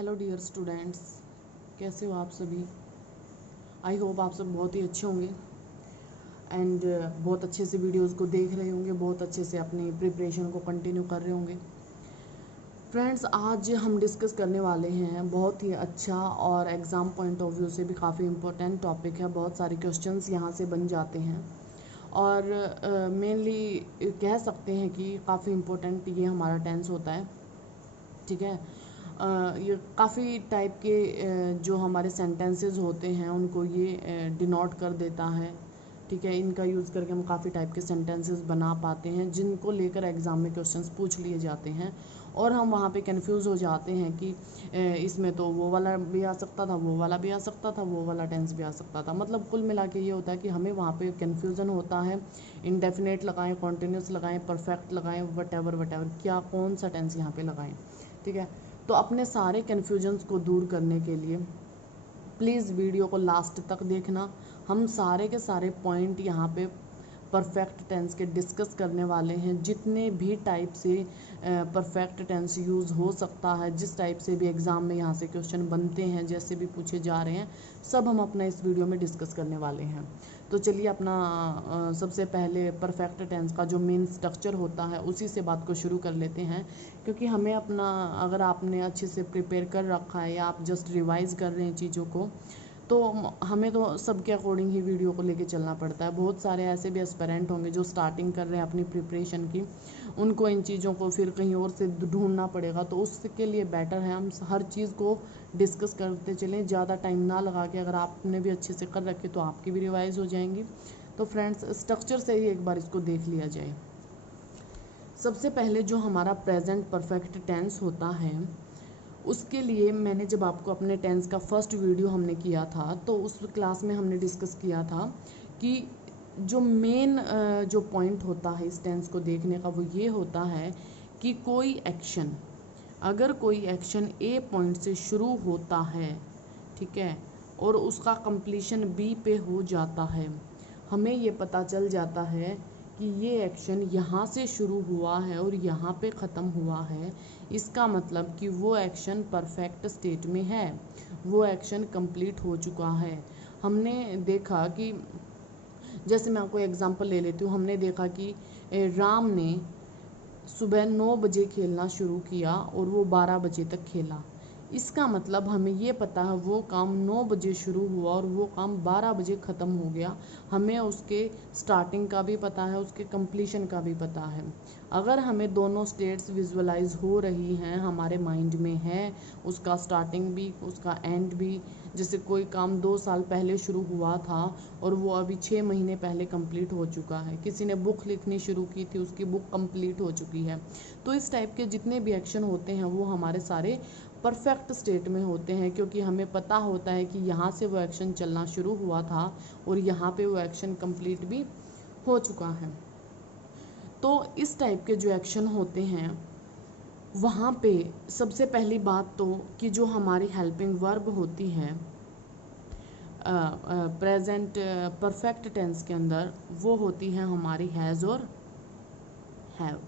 Hello dear students, कैसे हो आप सभी। आई होप आप सब बहुत ही अच्छे होंगे एंड बहुत अच्छे से वीडियोस को देख रहे होंगे, बहुत अच्छे से अपनी प्रिपरेशन को कंटिन्यू कर रहे होंगे। फ्रेंड्स, आज हम डिस्कस करने वाले हैं बहुत ही अच्छा और एग्ज़ाम पॉइंट ऑफ व्यू से भी काफ़ी इम्पोर्टेंट टॉपिक है। बहुत सारे क्वेश्चंस यहाँ से बन जाते हैं और मेनली कह सकते हैं कि काफ़ी इम्पोर्टेंट ये हमारा टेंस होता है। ठीक है, ये काफ़ी टाइप के जो हमारे सेंटेंसेस होते हैं उनको ये डिनोट कर देता है। ठीक है, इनका यूज़ करके हम काफ़ी टाइप के सेंटेंसेस बना पाते हैं जिनको लेकर एग्ज़ाम में क्वेश्चंस पूछ लिए जाते हैं और हम वहाँ पे कंफ्यूज हो जाते हैं कि इसमें तो वो वाला भी आ सकता था, वो वाला भी आ सकता था, वो वाला टेंस भी आ सकता था। मतलब कुल मिला के ये होता है कि हमें वहाँ पे कन्फ्यूज़न होता है। इंडेफिनेट लगाएं, कॉन्टिन्यूस लगाएं, परफेक्ट लगाएं, वट एवर क्या कौन सा टेंस यहाँ पे लगाएं। ठीक है, तो अपने सारे कन्फ्यूजन्स को दूर करने के लिए प्लीज़ वीडियो को लास्ट तक देखना। हम सारे के सारे पॉइंट यहाँ पे परफेक्ट टेंस के डिस्कस करने वाले हैं। जितने भी टाइप से परफेक्ट टेंस यूज़ हो सकता है, जिस टाइप से भी एग्ज़ाम में यहाँ से क्वेश्चन बनते हैं, जैसे भी पूछे जा रहे हैं, सब हम अपना इस वीडियो में डिस्कस करने वाले हैं। तो चलिए अपना सबसे पहले परफेक्ट टेंस का जो मेन स्ट्रक्चर होता है उसी से बात को शुरू कर लेते हैं। क्योंकि हमें अपना, अगर आपने अच्छे से प्रिपेयर कर रखा है या आप जस्ट रिवाइज़ कर रहे हैं चीज़ों को, तो हमें तो सबके अकॉर्डिंग ही वीडियो को लेके चलना पड़ता है। बहुत सारे ऐसे भी एस्पिरेंट होंगे जो स्टार्टिंग कर रहे हैं अपनी प्रिपरेशन की, उनको इन चीज़ों को फिर कहीं और से ढूंढना पड़ेगा। तो उसके लिए बेटर है हम हर चीज़ को डिस्कस करते चलें, ज़्यादा टाइम ना लगा के। अगर आपने भी अच्छे से कर रखे तो आपकी भी रिवाइज हो जाएंगी। तो फ्रेंड्स, स्ट्रक्चर से ही एक बार इसको देख लिया जाए। सबसे पहले जो हमारा प्रेजेंट परफेक्ट टेंस होता है, उसके लिए मैंने जब आपको अपने टेंस का फर्स्ट वीडियो हमने किया था तो उस क्लास में हमने डिस्कस किया था कि जो मेन जो पॉइंट होता है इस टेंस को देखने का, वो ये होता है कि कोई एक्शन, अगर कोई एक्शन ए पॉइंट से शुरू होता है, ठीक है, और उसका कंप्लीशन बी पे हो जाता है, हमें ये पता चल जाता है कि ये एक्शन यहाँ से शुरू हुआ है और यहाँ पे ख़त्म हुआ है। इसका मतलब कि वो एक्शन परफेक्ट स्टेट में है, वो एक्शन कंप्लीट हो चुका है। हमने देखा कि, जैसे मैं आपको एग्जांपल ले लेती हूँ, हमने देखा कि राम ने सुबह 9 बजे खेलना शुरू किया और वो 12 बजे तक खेला। इसका मतलब हमें ये पता है वो काम 9 बजे शुरू हुआ और वो काम 12 बजे ख़त्म हो गया। हमें उसके स्टार्टिंग का भी पता है, उसके कंप्लीशन का भी पता है। अगर हमें दोनों स्टेट्स विजुअलाइज हो रही हैं, हमारे माइंड में है, उसका स्टार्टिंग भी उसका एंड भी। जैसे कोई काम 2 साल पहले शुरू हुआ था और वो अभी 6 महीने पहले कंप्लीट हो चुका है। किसी ने बुक लिखनी शुरू की थी, उसकी बुक कंप्लीट हो चुकी है। तो इस टाइप के जितने भी एक्शन होते हैं वो हमारे सारे परफेक्ट स्टेट में होते हैं, क्योंकि हमें पता होता है कि यहाँ से वो एक्शन चलना शुरू हुआ था और यहाँ पे वो एक्शन कंप्लीट भी हो चुका है। तो इस टाइप के जो एक्शन होते हैं वहाँ पे सबसे पहली बात तो कि जो हमारी हेल्पिंग वर्ब होती है प्रेजेंट परफेक्ट टेंस के अंदर, वो होती है हमारी हैज़ और हैव।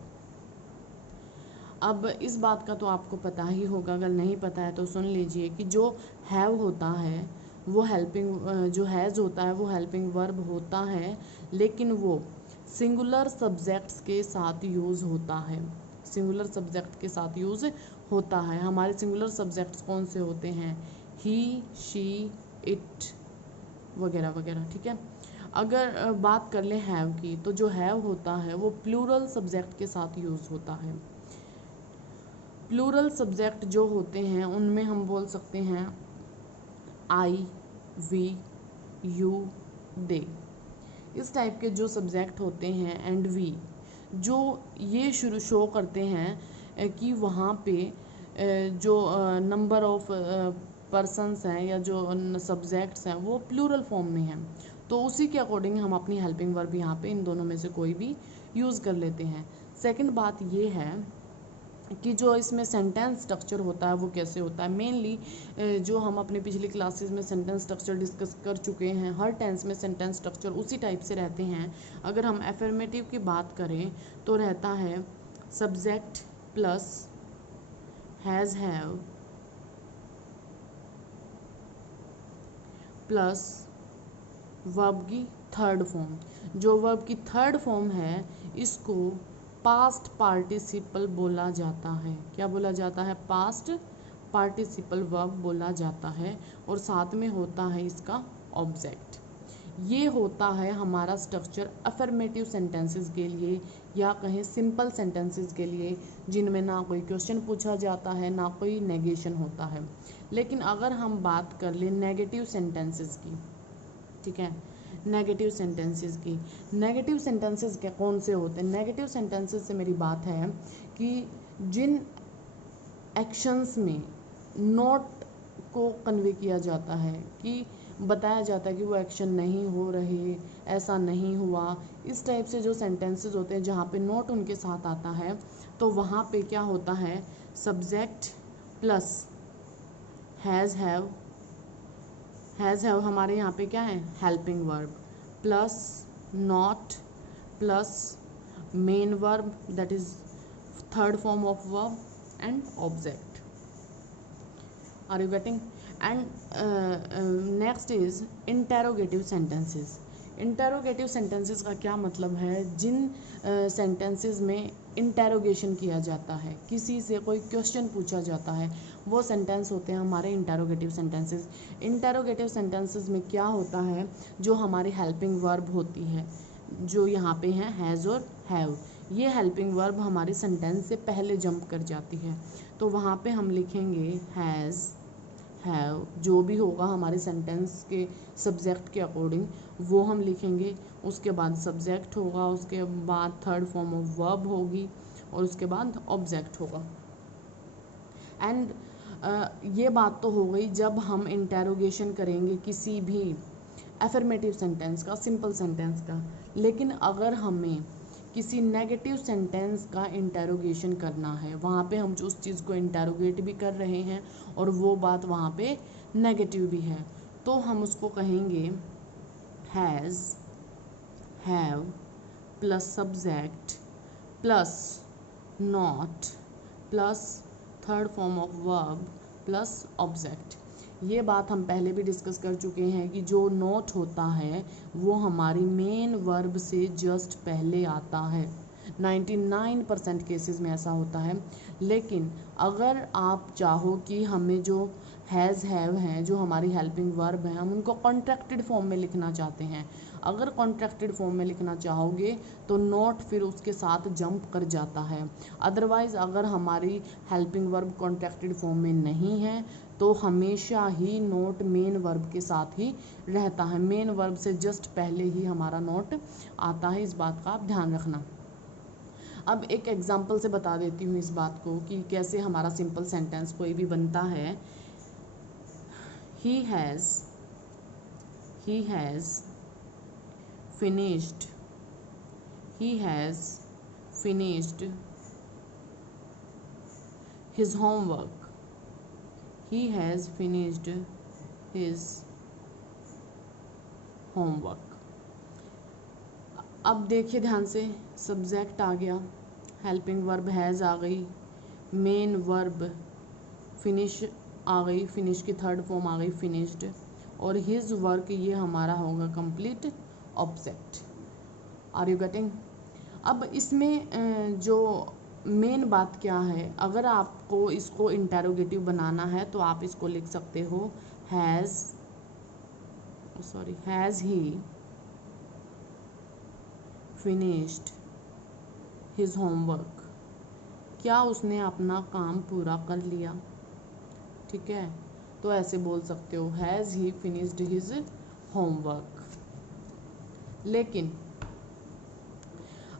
अब इस बात का तो आपको पता ही होगा, अगर नहीं पता है तो सुन लीजिए कि जो हैव होता है वो हेल्पिंग, जो हैज़ होता है वो हेल्पिंग वर्ब होता है, लेकिन वो सिंगुलर सब्जेक्ट्स के साथ यूज़ होता है। सिंगुलर सब्जेक्ट के साथ यूज़ होता है। हमारे सिंगुलर सब्जेक्ट्स कौन से होते हैं? ही, शी, इट वगैरह वगैरह। ठीक है, अगर बात कर लें हैव की, तो जो हैव होता है वो प्लूरल सब्जेक्ट के साथ यूज़ होता है। प्लूरल सब्जेक्ट जो होते हैं उनमें हम बोल सकते हैं आई, वी, यू, दे। इस टाइप के जो सब्जेक्ट होते हैं एंड वी, जो ये शुरू शो करते हैं कि वहाँ पे जो नंबर ऑफ पर्सन्स हैं या जो सब्जेक्ट्स हैं वो प्लूरल फॉर्म में हैं। तो उसी के अकॉर्डिंग हम अपनी हेल्पिंग वर्ब यहाँ पे इन दोनों में से कोई भी यूज़ कर लेते हैं। सेकंड बात ये है कि जो इसमें सेंटेंस स्ट्रक्चर होता है वो कैसे होता है। मेनली जो हम अपने पिछली क्लासेस में सेंटेंस स्ट्रक्चर डिस्कस कर चुके हैं, हर टेंस में सेंटेंस स्ट्रक्चर उसी टाइप से रहते हैं। अगर हम एफर्मेटिव की बात करें तो रहता है subject plus has have plus verb की थर्ड फॉर्म। जो वर्ब की थर्ड फॉर्म है इसको पास्ट पार्टिसिपल बोला जाता है। क्या बोला जाता है? पास्ट पार्टिसिपल वर्ब बोला जाता है। और साथ में होता है इसका ऑब्जेक्ट। ये होता है हमारा स्ट्रक्चर अफर्मेटिव सेंटेंसेस के लिए या कहें सिंपल सेंटेंसेस के लिए, जिनमें ना कोई क्वेश्चन पूछा जाता है ना कोई नेगेशन होता है। लेकिन अगर हम बात कर लें नेगेटिव सेंटेंसेस की, ठीक है, नेगेटिव सेंटेंसेस की, नेगेटिव सेंटेंसेस क्या कौन से होते हैं? नेगेटिव सेंटेंसेस से मेरी बात है कि जिन एक्शंस में नॉट को कन्वे किया जाता है, कि बताया जाता है कि वो एक्शन नहीं हो रहे, ऐसा नहीं हुआ, इस टाइप से जो सेंटेंसेस होते हैं जहाँ पे नॉट उनके साथ आता है, तो वहाँ पे क्या होता है? सब्जेक्ट प्लस हैज़ हैव हमारे यहाँ पे क्या है? Helping verb plus not plus main verb that is third form of verb and object. Are you getting? And next is interrogative sentences. Interrogative sentences का क्या मतलब है? जिन सेंटेंसेस में इंटेरोगेशन किया जाता है, किसी से कोई क्वेश्चन पूछा जाता है, वो सेंटेंस होते हैं हमारे इंटेरोगेटिव सेंटेंसेस। इंटेरोगेटिव सेंटेंसेस में क्या होता है? जो हमारी हेल्पिंग वर्ब होती है, जो यहाँ पे हैं हैज़ और हैव, ये हेल्पिंग वर्ब हमारी सेंटेंस से पहले जंप कर जाती है। तो वहाँ पे हम लिखेंगे हैज़, हैव, जो भी होगा हमारे सेंटेंस के सब्जेक्ट के अकॉर्डिंग वो हम लिखेंगे। उसके बाद सब्जेक्ट होगा, उसके बाद थर्ड फॉर्म ऑफ वर्ब होगी और उसके बाद ऑब्जेक्ट होगा। एंड ये बात तो हो गई जब हम इंटेरोगेशन करेंगे किसी भी अफर्मेटिव सेंटेंस का, सिंपल सेंटेंस का। लेकिन अगर हमें किसी नेगेटिव सेंटेंस का इंटेरोगेशन करना है, वहाँ पे हम उस चीज़ को इंटेरोगेट भी कर रहे हैं और वो बात वहाँ पे नेगेटिव भी है, तो हम उसको कहेंगे has, have plus subject plus not plus third form of verb plus object. ये बात हम पहले भी डिस्कस कर चुके हैं कि जो नॉट होता है वो हमारी मेन वर्ब से जस्ट पहले आता है। 99% केसेस में ऐसा होता है। लेकिन अगर आप चाहो कि हमें जो हैज़, हैव हैं, जो हमारी हेल्पिंग वर्ब हैं, हम उनको कॉन्ट्रैक्टेड फॉर्म में लिखना चाहते हैं, अगर कॉन्ट्रैक्टेड फॉर्म में लिखना चाहोगे तो नॉट फिर उसके साथ जंप कर जाता है। अदरवाइज़ अगर हमारी हेल्पिंग वर्ब कॉन्ट्रैक्टेड फॉर्म में नहीं है तो हमेशा ही नोट मेन वर्ब के साथ ही रहता है। मेन वर्ब से जस्ट पहले ही हमारा नोट आता है, इस बात का आप ध्यान रखना। अब एक एग्जांपल से बता देती हूँ इस बात को कि कैसे हमारा सिंपल सेंटेंस कोई भी बनता है। He has finished, he has finished his homework, he has finished his homework। अब देखिए ध्यान से, सब्जेक्ट आ गया, हेल्पिंग वर्ब हैज़ आ गई, मेन वर्ब फिनिश आ गई, फिनिश की थर्ड फॉर्म आ गई फिनिश्ड, और हिज वर्क ये हमारा होगा complete object. Are you getting? अब इसमें जो मेन बात क्या है, अगर आपको इसको इंटेरोगेटिव बनाना है तो आप इसको लिख सकते हो has he finished his homework. क्या उसने अपना काम पूरा कर लिया? ठीक है, तो ऐसे बोल सकते हो has he finished his homework. लेकिन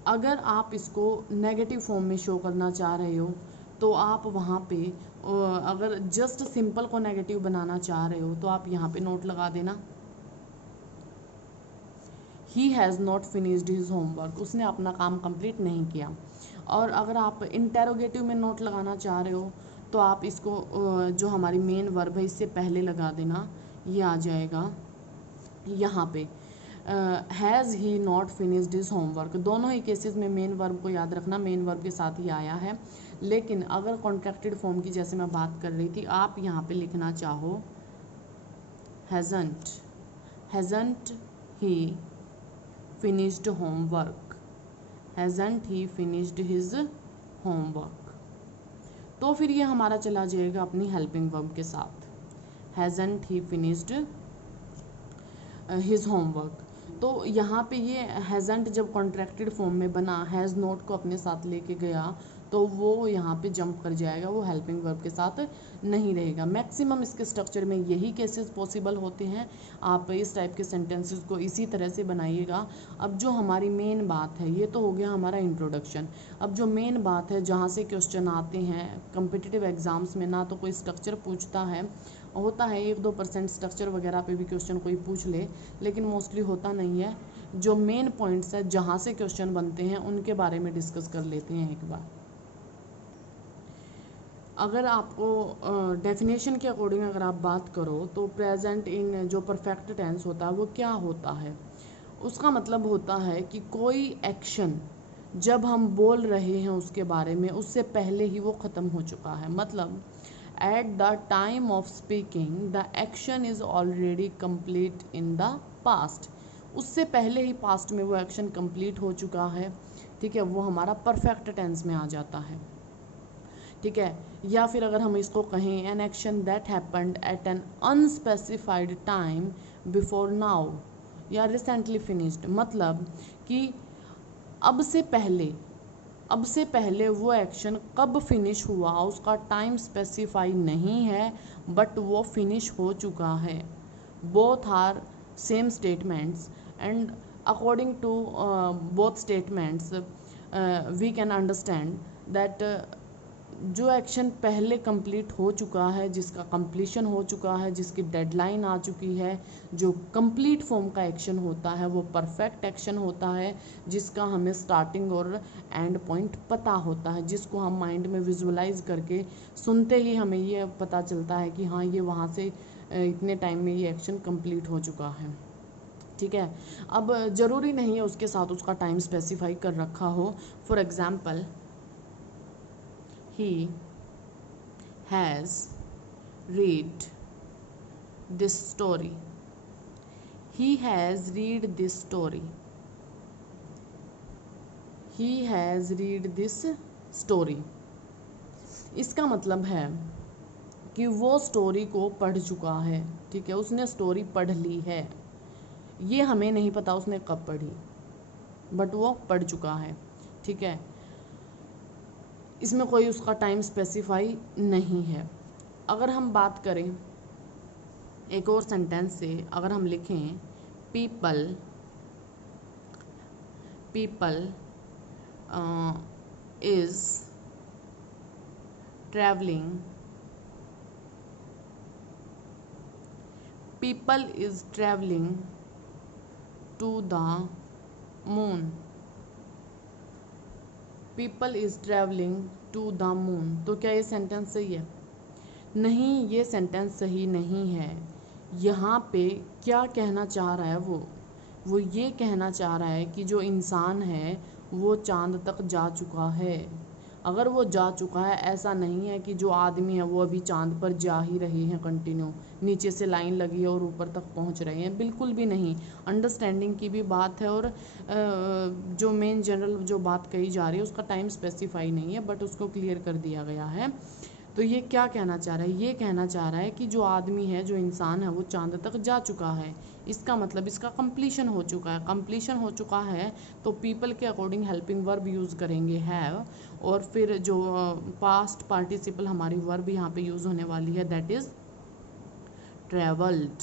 अगर आप इसको नेगेटिव फॉर्म में शो करना चाह रहे हो तो आप वहाँ पे अगर जस्ट सिंपल को नेगेटिव बनाना चाह रहे हो तो आप यहाँ पे नोट लगा देना, he has not finished his homework, उसने अपना काम कंप्लीट नहीं किया। और अगर आप इंटेरोगेटिव में नोट लगाना चाह रहे हो तो आप इसको जो हमारी मेन वर्ब है इससे पहले लगा देना, ये आ जाएगा यहाँ पे has he not finished his homework. दोनों ही केसेस में मेन वर्ब को याद रखना, मेन वर्ब के साथ ही आया है। लेकिन अगर कॉन्ट्रैक्टेड फॉर्म की जैसे मैं बात कर रही थी, आप यहाँ पे लिखना चाहो hasn't hasn't he finished homework, hasn't he finished his homework. तो फिर ये हमारा चला जाएगा अपनी हेल्पिंग वर्ब के साथ, hasn't he finished his homework. तो यहाँ पे ये हैजंट जब कॉन्ट्रैक्टेड फॉर्म में बना, हैज़ नॉट को अपने साथ लेके गया, तो वो यहाँ पे जंप कर जाएगा, वो हेल्पिंग वर्ब के साथ नहीं रहेगा। मैक्सिमम इसके स्ट्रक्चर में यही केसेस पॉसिबल होते हैं। आप इस टाइप के सेंटेंसेस को इसी तरह से बनाइएगा। अब जो हमारी मेन बात है, ये तो हो गया हमारा इंट्रोडक्शन। अब जो मेन बात है, जहाँ से क्वेश्चन आते हैं कम्पिटिटिव एग्जाम्स में, ना तो कोई स्ट्रक्चर पूछता है, होता है 1-2% स्ट्रक्चर वगैरह पे भी क्वेश्चन कोई पूछ ले, लेकिन मोस्टली होता नहीं है। जो मेन पॉइंट्स है, जहाँ से क्वेश्चन बनते हैं, उनके बारे में डिस्कस कर लेते हैं एक बार। अगर आपको डेफिनेशन के अकॉर्डिंग अगर आप बात करो, तो प्रेजेंट इन जो परफेक्ट टेंस होता है वो क्या होता है? उसका मतलब होता है कि कोई एक्शन जब हम बोल रहे हैं उसके बारे में, उससे पहले ही वो ख़त्म हो चुका है। मतलब at the time of speaking the action is already complete in the past. उससे पहले ही पास्ट में वो एक्शन कंप्लीट हो चुका है, ठीक है, वो हमारा परफेक्ट टेंस में आ जाता है, ठीक है। या फिर अगर हम इसको कहें, an action that happened at an unspecified time before now या रिसेंटली फिनिश्ड। मतलब कि अब से पहले वो एक्शन कब फिनिश हुआ, उसका टाइम स्पेसिफाई नहीं है, बट वो फिनिश हो चुका है। Both are same statements and according to both statements we can understand that जो एक्शन पहले कंप्लीट हो चुका है, जिसका कंप्लीशन हो चुका है, जिसकी डेडलाइन आ चुकी है, जो कंप्लीट फॉर्म का एक्शन होता है, वो परफेक्ट एक्शन होता है, जिसका हमें स्टार्टिंग और एंड पॉइंट पता होता है, जिसको हम माइंड में विजुअलाइज करके सुनते ही हमें ये पता चलता है कि हाँ, ये वहाँ से इतने टाइम में ये एक्शन कंप्लीट हो चुका है, ठीक है। अब ज़रूरी नहीं है उसके साथ उसका टाइम स्पेसिफाई कर रखा हो। For example, he has read this story, he has read this story, he has read this story। इसका मतलब है कि वो स्टोरी को पढ़ चुका है, ठीक है, उसने स्टोरी पढ़ ली है। ये हमें नहीं पता उसने कब पढ़ी, बट वो पढ़ चुका है, ठीक है। इसमें कोई उसका टाइम स्पेसिफाई नहीं है। अगर हम बात करें एक और सेंटेंस से, अगर हम लिखें people is travelling, people is travelling to the moon, people is travelling to the moon. तो क्या ये सेंटेंस सही है? नहीं, ये सेंटेंस सही नहीं है। यहाँ पे क्या कहना चाह रहा है वो ये कहना चाह रहा है कि जो इंसान है वो चांद तक जा चुका है। अगर वो जा चुका है, ऐसा नहीं है कि जो आदमी है वो अभी चांद पर जा ही रहे हैं कंटिन्यू, नीचे से लाइन लगी है और ऊपर तक पहुंच रहे हैं, बिल्कुल भी नहीं। अंडरस्टैंडिंग की भी बात है, और जो मेन जनरल जो बात कही जा रही है उसका टाइम स्पेसिफाई नहीं है, बट उसको क्लियर कर दिया गया है। तो ये क्या कहना चाह रहा है? ये कहना चाह रहा है कि जो आदमी है, जो इंसान है, वो चांद तक जा चुका है। इसका मतलब इसका कंप्लीशन हो चुका है। कंप्लीशन हो चुका है तो पीपल के अकॉर्डिंग हेल्पिंग वर्ब यूज़ करेंगे हैव, और फिर जो पास्ट पार्टिसिपल हमारी वर्ब यहाँ पे यूज़ होने वाली है, that is travelled.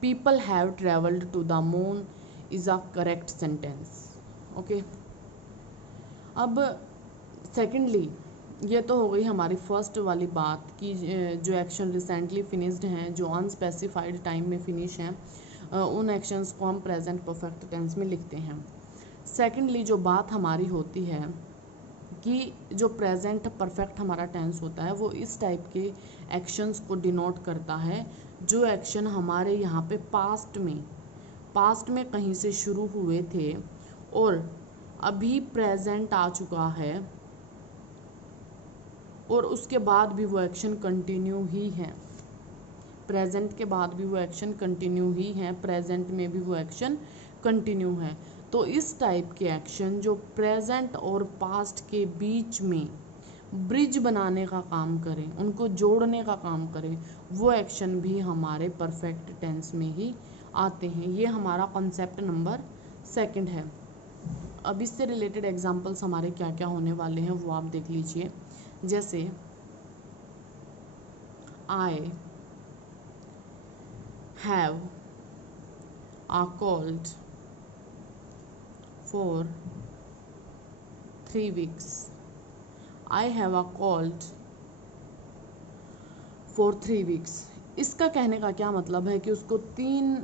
People have travelled to the moon is a correct sentence. Okay, अब सेकेंडली, ये तो हो गई हमारी फर्स्ट वाली बात कि जो एक्शन रिसेंटली फिनिश्ड हैं, जो अनस्पेसिफाइड टाइम में फिनिश हैं, उन एक्शंस को हम प्रेजेंट परफेक्ट टेंस में लिखते हैं। सेकेंडली जो बात हमारी होती है कि जो प्रेजेंट परफेक्ट हमारा टेंस होता है, वो इस टाइप के एक्शंस को डिनोट करता है जो एक्शन हमारे यहाँ पे पास्ट में कहीं से शुरू हुए थे और अभी प्रेजेंट आ चुका है, और उसके बाद भी वो एक्शन कंटिन्यू ही है। प्रेजेंट के बाद भी वो एक्शन कंटिन्यू ही है, प्रेजेंट में भी वो एक्शन कंटिन्यू है। तो इस टाइप के एक्शन जो प्रेजेंट और पास्ट के बीच में ब्रिज बनाने का काम करें, उनको जोड़ने का काम करें, वो एक्शन भी हमारे परफेक्ट टेंस में ही आते हैं। ये हमारा कॉन्सेप्ट नंबर 2 है। अब इससे रिलेटेड एग्जांपल्स हमारे क्या क्या होने वाले हैं वो आप देख लीजिए। जैसे I have called for 3 weeks। I have called for 3 weeks। इसका कहने का क्या मतलब है कि उसको 3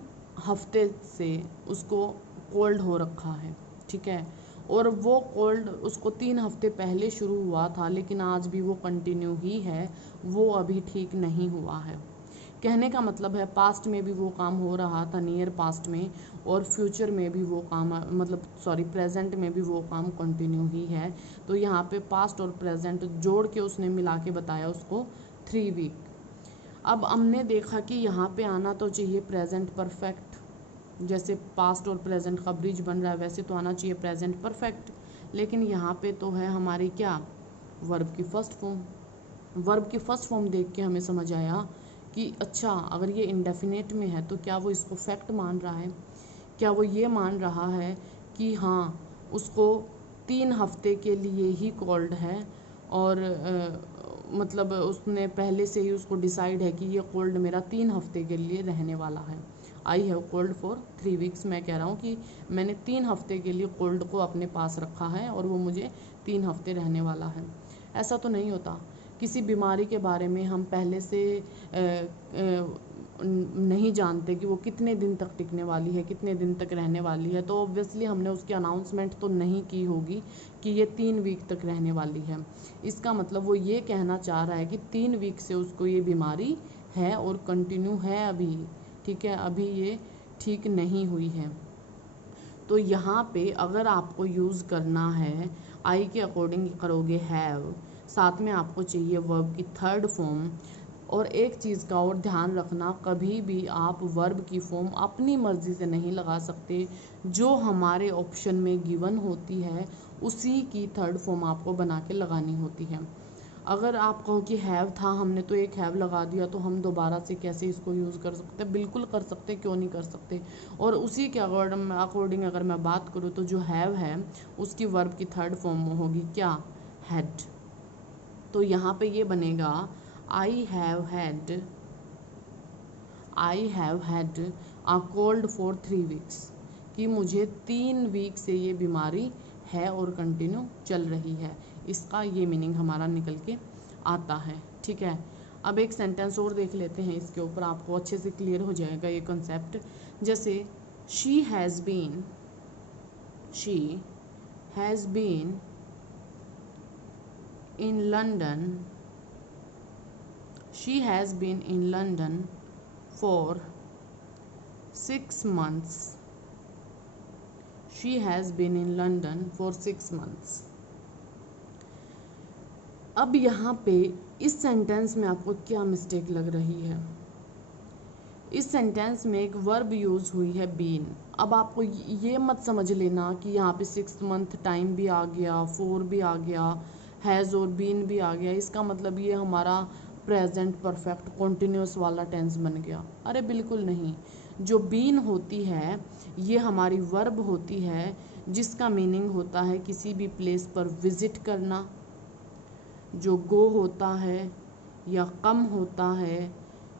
हफ्ते से उसको कोल्ड हो रखा है, ठीक है, और वो कोल्ड उसको 3 हफ्ते पहले शुरू हुआ था लेकिन आज भी वो कंटिन्यू ही है, वो अभी ठीक नहीं हुआ है। कहने का मतलब है पास्ट में भी वो काम हो रहा था, नियर पास्ट में, और फ्यूचर में भी वो काम प्रेजेंट में भी वो काम कंटिन्यू ही है। तो यहाँ पे पास्ट और प्रेजेंट जोड़ के उसने मिला के बताया उसको 3 week। अब हमने देखा कि यहाँ पे आना तो चाहिए प्रेजेंट परफेक्ट, जैसे पास्ट और प्रेजेंट का ब्रिज बन रहा है वैसे तो आना चाहिए प्रेजेंट परफेक्ट, लेकिन यहाँ पे तो है हमारी क्या, वर्ब की फर्स्ट फॉर्म। वर्ब की फर्स्ट फॉर्म देख के हमें समझ आया कि अच्छा अगर ये इंडेफिनेट में है तो क्या वो इसको फैक्ट मान रहा है, क्या वो ये मान रहा है कि हाँ उसको 3 हफ्ते के लिए ही कॉल्ड है, और मतलब उसने पहले से ही उसको डिसाइड है कि ये कोल्ड मेरा 3 हफ्ते के लिए रहने वाला है। I have cold for 3 weeks, मैं कह रहा हूँ कि मैंने 3 हफ्ते के लिए कोल्ड को अपने पास रखा है और वो मुझे 3 हफ्ते रहने वाला है। ऐसा तो नहीं होता। किसी बीमारी के बारे में हम पहले से नहीं जानते कि वो कितने दिन तक टिकने वाली है, कितने दिन तक रहने वाली है, तो ऑब्वियसली हमने उसकी अनाउंसमेंट तो नहीं की होगी कि ये 3 week तक रहने वाली है। इसका मतलब वो ये कहना चाह रहा है कि 3 week से उसको ये बीमारी है और कंटिन्यू है अभी, ठीक है, अभी ये ठीक नहीं हुई है। तो यहाँ पे अगर आपको यूज़ करना है आई के अकॉर्डिंग करोगे हैव, साथ में आपको चाहिए वर्ब की 3rd फॉर्म। और एक चीज़ का और ध्यान रखना, कभी भी आप वर्ब की फॉर्म अपनी मर्ज़ी से नहीं लगा सकते, जो हमारे ऑप्शन में गिवन होती है उसी की 3rd फॉर्म आपको बना के लगानी होती है। अगर आप कहो कि हैव था, हमने तो एक हैव लगा दिया, तो हम दोबारा से कैसे इसको यूज़ कर सकते हैं? बिल्कुल कर सकते, क्यों नहीं कर सकते। और उसी के अकॉर्डिंग अगर मैं बात करूँ तो जो हैव है उसकी वर्ब की 3rd फॉर्म होगी क्या, हैड। तो यहाँ पे ये बनेगा I have had cold for 3 weeks, कि मुझे 3 week से ये बीमारी है और कंटिन्यू चल रही है। इसका ये मीनिंग हमारा निकल के आता है, ठीक है। अब एक सेंटेंस और देख लेते हैं, इसके ऊपर आपको अच्छे से क्लियर हो जाएगा ये कॉन्सेप्ट। जैसे she has been in London for 6 months। She has been in London for 6 months। अब यहाँ पे इस सेंटेंस में आपको क्या मिस्टेक लग रही है? इस सेंटेंस में एक वर्ब यूज़ हुई है बीन। अब आपको ये मत समझ लेना कि यहाँ पे 6 month टाइम भी आ गया, 4 भी आ गया, हैज़ और बीन भी आ गया, इसका मतलब ये हमारा प्रेजेंट परफेक्ट कॉन्टिन्यूस वाला टेंस बन गया। अरे बिल्कुल नहीं। जो बीन होती है ये हमारी वर्ब होती है, जिसका मीनिंग होता है किसी भी प्लेस पर विज़िट करना। जो गो होता है या कम होता है,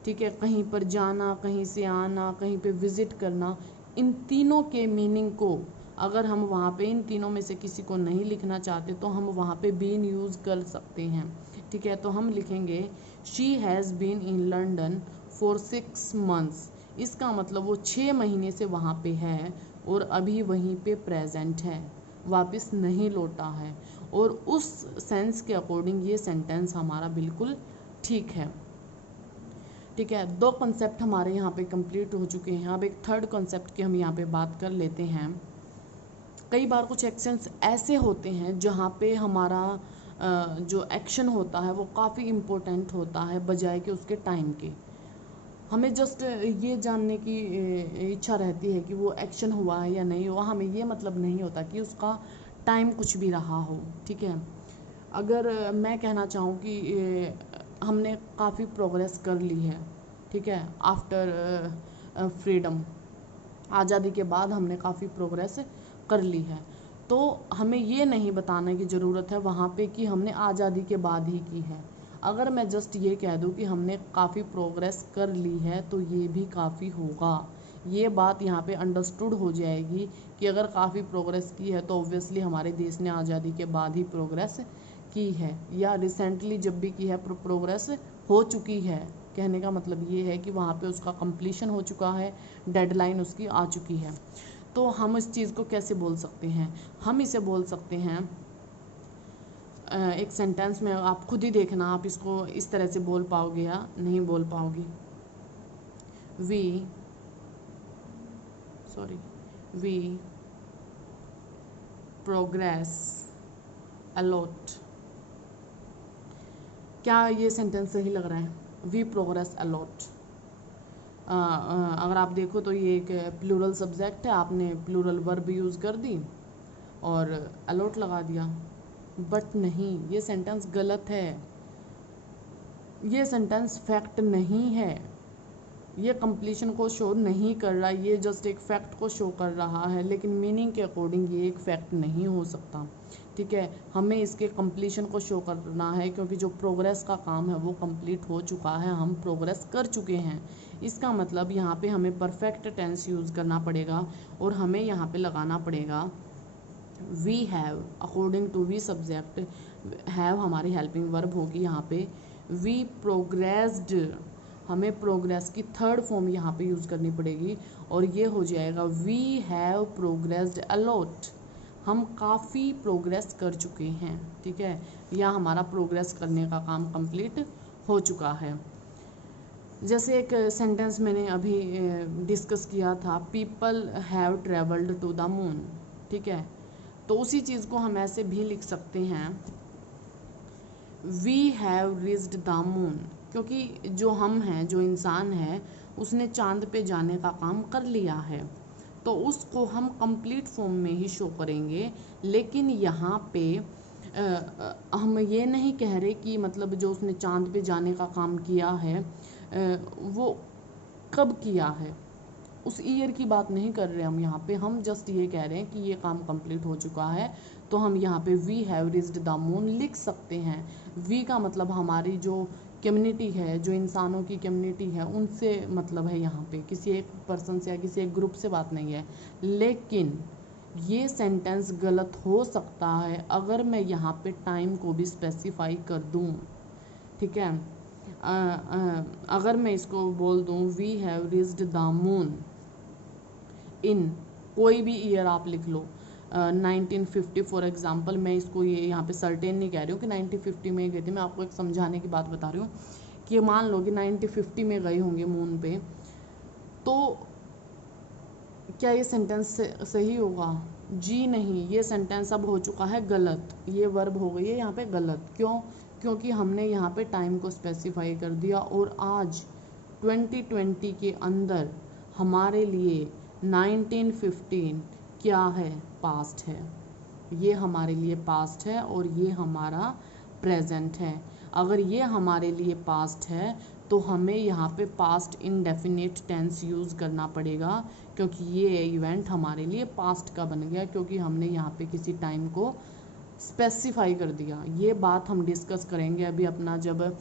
ठीक है, कहीं पर जाना, कहीं से आना, कहीं पे विज़िट करना, इन तीनों के मीनिंग को अगर हम वहाँ पे इन तीनों में से किसी को नहीं लिखना चाहते तो हम वहाँ पे बीन यूज़ कर सकते हैं, ठीक है। तो हम लिखेंगे she has been in London for 6 months। इसका मतलब वो 6 महीने से वहाँ पे है और अभी वहीं पे प्रेजेंट है, वापस नहीं लौटा है। और उस सेंस के अकॉर्डिंग ये सेंटेंस हमारा बिल्कुल ठीक है, ठीक है। 2 कॉन्सेप्ट हमारे यहाँ पे कंप्लीट हो चुके हैं। अब एक 3rd कॉन्सेप्ट की हम यहाँ पे बात कर लेते हैं। कई बार कुछ एक्शंस ऐसे होते हैं जहाँ पे हमारा जो एक्शन होता है वो काफ़ी इम्पोर्टेंट होता है बजाय कि उसके टाइम के। हमें जस्ट ये जानने की इच्छा रहती है कि वो एक्शन हुआ है या नहीं हुआ, हमें ये मतलब नहीं होता कि उसका टाइम कुछ भी रहा हो। ठीक है, अगर मैं कहना चाहूँ कि हमने काफ़ी प्रोग्रेस कर ली है, ठीक है, आफ्टर फ्रीडम, आज़ादी के बाद हमने काफ़ी प्रोग्रेस कर ली है, तो हमें ये नहीं बताने की ज़रूरत है वहाँ पे कि हमने आज़ादी के बाद ही की है। अगर मैं जस्ट ये कह दूँ कि हमने काफ़ी प्रोग्रेस कर ली है तो ये भी काफ़ी होगा। ये बात यहाँ पे अंडरस्टूड हो जाएगी कि अगर काफ़ी प्रोग्रेस की है तो ऑब्वियसली हमारे देश ने आज़ादी के बाद ही प्रोग्रेस की है, या रिसेंटली जब भी की है प्रोग्रेस हो चुकी है। कहने का मतलब ये है कि वहाँ पे उसका कंप्लीशन हो चुका है, डेडलाइन उसकी आ चुकी है। तो हम इस चीज़ को कैसे बोल सकते हैं? हम इसे बोल सकते हैं एक सेंटेंस में, आप खुद ही देखना आप इसको इस तरह से बोल पाओगे या नहीं बोल पाओगे। We progress a lot. क्या ये सेंटेंस सही लग रहा है? We progress a lot. अगर आप देखो तो ये एक प्लूरल सब्जेक्ट है, आपने प्लूरल वर्ब यूज़ कर दी और अलॉट लगा दिया, बट नहीं, ये सेंटेंस गलत है। ये सेंटेंस फैक्ट नहीं है, ये कंप्लीशन को शो नहीं कर रहा, ये जस्ट एक फैक्ट को शो कर रहा है, लेकिन मीनिंग के अकॉर्डिंग ये एक फैक्ट नहीं हो सकता। ठीक है, हमें इसके कंप्लीशन को शो करना है, क्योंकि जो प्रोग्रेस का काम है वो कंप्लीट हो चुका है, हम प्रोग्रेस कर चुके हैं। इसका मतलब यहाँ पे हमें परफेक्ट टेंस यूज़ करना पड़ेगा और हमें यहाँ पे लगाना पड़ेगा we have, according to we subject, have हमारी हेल्पिंग वर्ब होगी यहाँ पे। वी प्रोग्रेस्ड, हमें प्रोग्रेस की थर्ड फॉर्म यहाँ पे यूज़ करनी पड़ेगी और ये हो जाएगा वी हैव प्रोग्रेस्ड अलॉट। हम काफ़ी प्रोग्रेस कर चुके हैं। ठीक है, या हमारा प्रोग्रेस करने का काम कंप्लीट हो चुका है। जैसे एक सेंटेंस मैंने अभी डिस्कस किया था, people have travelled to the moon. ठीक है, तो उसी चीज़ को हम ऐसे भी लिख सकते हैं, we have reached the moon, क्योंकि जो हम हैं, जो इंसान है, उसने चांद पे जाने का काम कर लिया है, तो उसको हम कंप्लीट फॉर्म में ही शो करेंगे। लेकिन यहाँ पे हम ये नहीं कह रहे कि मतलब जो उसने चांद पे जाने का काम किया है वो कब किया है, उस ईयर की बात नहीं कर रहे हम यहाँ पे। हम जस्ट ये कह रहे हैं कि ये काम कंप्लीट हो चुका है, तो हम यहाँ पे we have reached the moon लिख सकते हैं। वी का मतलब हमारी जो कम्युनिटी है, जो इंसानों की कम्युनिटी है, उनसे मतलब है, यहाँ पे किसी एक पर्सन से या किसी एक ग्रुप से बात नहीं है। लेकिन ये सेंटेंस गलत हो सकता है अगर मैं यहाँ पे टाइम को भी स्पेसिफाई कर दूँ। ठीक है, अगर मैं इसको बोल दूँ we have reached the moon in कोई भी ईयर आप लिख लो, 1950 फॉर एग्जांपल, मैं इसको ये यहाँ पे सर्टेन नहीं कह रही हूँ कि 1950 में गए थे, मैं आपको एक समझाने की बात बता रही हूँ कि मान लो कि 1950 में गए होंगे मून पे, तो क्या ये सेंटेंस सही होगा? जी नहीं, ये सेंटेंस अब हो चुका है गलत, ये वर्ब हो गई है यहाँ पे गलत। क्यों? क्योंकि हमने यहाँ पे टाइम को स्पेसिफाई कर दिया और आज 2020 के अंदर हमारे लिए 1915 क्या है? पास्ट है। ये हमारे लिए पास्ट है और ये हमारा प्रेजेंट है। अगर ये हमारे लिए पास्ट है तो हमें यहाँ पे पास्ट इंडेफिनिट टेंस यूज़ करना पड़ेगा, क्योंकि ये इवेंट हमारे लिए पास्ट का बन गया, क्योंकि हमने यहाँ पे किसी टाइम को स्पेसिफाई कर दिया। ये बात हम डिस्कस करेंगे अभी अपना, जब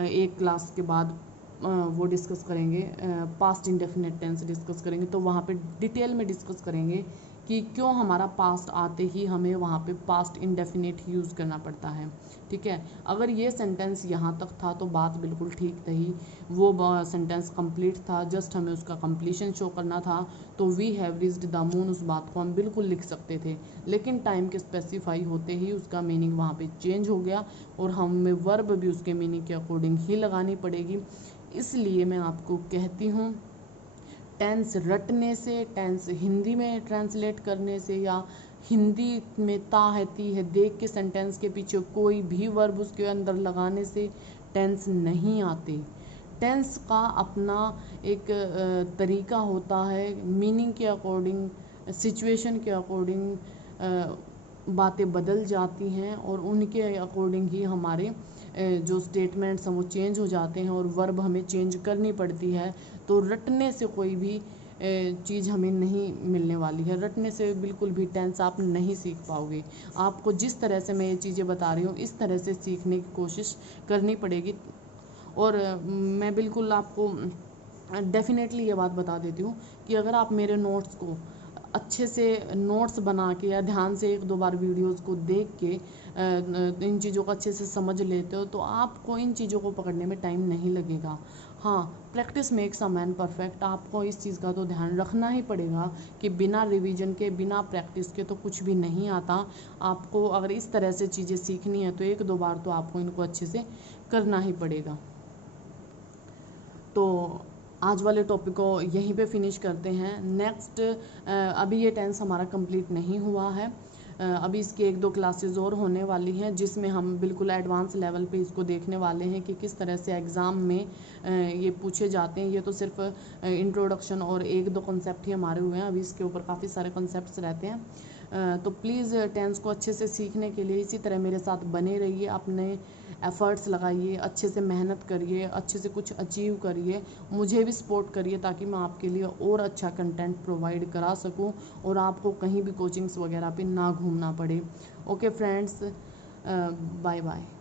एक क्लास के बाद वो डिस्कस करेंगे, पास्ट इंडेफिनिट टेंस डिस्कस करेंगे, तो वहाँ पे डिटेल में डिस्कस करेंगे कि क्यों हमारा पास्ट आते ही हमें वहाँ पे पास्ट इंडेफिनिट यूज़ करना पड़ता है। ठीक है, अगर ये सेंटेंस यहाँ तक था तो बात बिल्कुल ठीक थी, वो सेंटेंस कंप्लीट था, जस्ट हमें उसका कंप्लीशन शो करना था, तो we have reached the moon, उस बात को हम बिल्कुल लिख सकते थे। लेकिन टाइम के स्पेसिफाई होते ही उसका मीनिंग वहाँ पे चेंज हो गया और हमें वर्ब भी उसके मीनिंग के अकॉर्डिंग ही लगानी पड़ेगी। इसलिए मैं आपको कहती हूँ, टेंस रटने से, टेंस हिंदी में ट्रांसलेट करने से, या हिंदी में ता है ती है देख के सेंटेंस के पीछे कोई भी वर्ब उसके अंदर लगाने से टेंस नहीं आते। टेंस का अपना एक तरीका होता है, मीनिंग के अकॉर्डिंग, सिचुएशन के अकॉर्डिंग बातें बदल जाती हैं और उनके अकॉर्डिंग ही हमारे जो स्टेटमेंट्स हैं वो चेंज हो जाते हैं और वर्ब हमें चेंज करनी पड़ती है। तो रटने से कोई भी चीज़ हमें नहीं मिलने वाली है, रटने से बिल्कुल भी टेंस आप नहीं सीख पाओगे। आपको जिस तरह से मैं ये चीज़ें बता रही हूँ इस तरह से सीखने की कोशिश करनी पड़ेगी। और मैं बिल्कुल आपको डेफिनेटली ये बात बता देती हूँ कि अगर आप मेरे नोट्स को अच्छे से नोट्स बना के या ध्यान से 1-2 बार वीडियोस को देख के इन चीज़ों को अच्छे से समझ लेते हो तो आपको इन चीज़ों को पकड़ने में टाइम नहीं लगेगा। हाँ, practice makes a man perfect. आपको इस चीज़ का तो ध्यान रखना ही पड़ेगा कि बिना रिवीजन के, बिना प्रैक्टिस के तो कुछ भी नहीं आता। आपको अगर इस तरह से चीज़ें सीखनी है तो 1-2 बार तो आपको इनको अच्छे से करना ही पड़ेगा। तो आज वाले टॉपिक को यहीं पे फिनिश करते हैं। नेक्स्ट अभी ये टेंस हमारा कंप्लीट नहीं हुआ है, अभी इसकी 1-2 क्लासेस और होने वाली हैं जिसमें हम बिल्कुल एडवांस लेवल पे इसको देखने वाले हैं कि किस तरह से एग्ज़ाम में ये पूछे जाते हैं। ये तो सिर्फ इंट्रोडक्शन और 1-2 कॉन्सेप्ट ही हमारे हुए हैं, अभी इसके ऊपर काफ़ी सारे कॉन्सेप्ट्स रहते हैं। तो प्लीज़ टेंस को अच्छे से सीखने के लिए इसी तरह मेरे साथ बने रहिए, अपने एफ़र्ट्स लगाइए, अच्छे से मेहनत करिए, अच्छे से कुछ अचीव करिए, मुझे भी सपोर्ट करिए ताकि मैं आपके लिए और अच्छा कंटेंट प्रोवाइड करा सकूं और आपको कहीं भी कोचिंग्स वगैरह पे ना घूमना पड़े। Okay friends, bye bye.